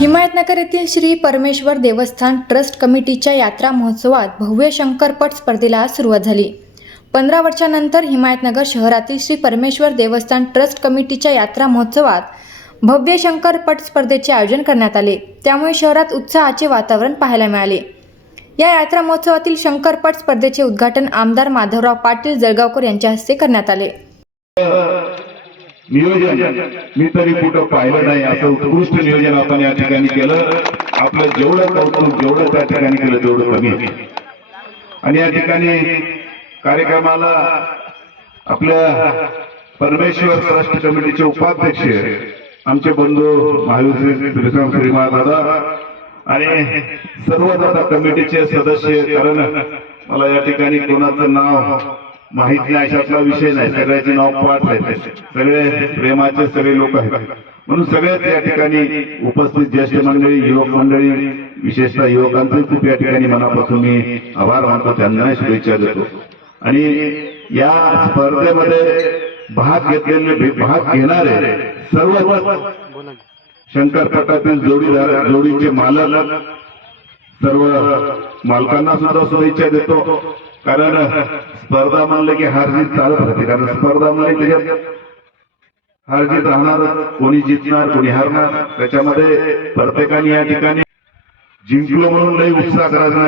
हिमायतनगर येथील श्री परमेश्वर देवस्थान ट्रस्ट कमिटीच्या यात्रा महोत्सवात भव्य शंकरपट स्पर्धेला आज सुरुवात झाली. पंधरा वर्षानंतर हिमायतनगर शहरातील श्री परमेश्वर देवस्थान ट्रस्ट कमिटीच्या यात्रा महोत्सवात भव्य शंकरपट स्पर्धेचे आयोजन करण्यात आले. त्यामुळे शहरात उत्साहाचे वातावरण पाहायला मिळाले. या यात्रा महोत्सवातील शंकरपट स्पर्धेचे उद्घाटन आमदार माधवराव पाटील जळगावकर यांच्या हस्ते करण्यात आले. नियोजन. मी तरी कुठं पाहिलं नाही असं उत्कृष्ट नियोजन आपण या ठिकाणी केलं. आपलं जेवढं कौतुक जेवढं त्या ठिकाणी केलं तेवढं कमी आणि या ठिकाणी कार्यक्रमाला आपल्या परमेश्वर ट्रस्ट कमिटीचे उपाध्यक्ष आमचे बंधू महावीर श्रीराम श्रीमा दादा आणि सर्व दादा कमिटीचे सदस्य कारण मला या ठिकाणी कोणाचं नाव माहीत नाही अशातला विषय नाही. सगळ्याचे नाव पाठ आहेत. सगळे प्रेमाचे सगळे लोक आहेत. म्हणून सगळ्याच या ठिकाणी उपस्थित ज्येष्ठ मंडळी युवक मंडळी विशेषतः युवकांचे खूप या ठिकाणी मनापासून मी आभार मानतो त्यांना शुभेच्छा देतो. आणि या स्पर्धेमध्ये भाग घेतलेले भाग घेणारे सर्व शंकर पटातील जोडीदार जोडीचे मालक सर्व मालकांना सुद्धा शुभेच्छा देतो. कारण स्पर्धा म्हणलं की हारजीत चालत राहते. कारण स्पर्धा म्हणले त्याच्यात हारजीत राहणार कोणी जिंकणार कोणी हारणार. त्याच्यामध्ये प्रत्येकाने या ठिकाणी जिंकलो म्हणून लई उत्साह करायचा.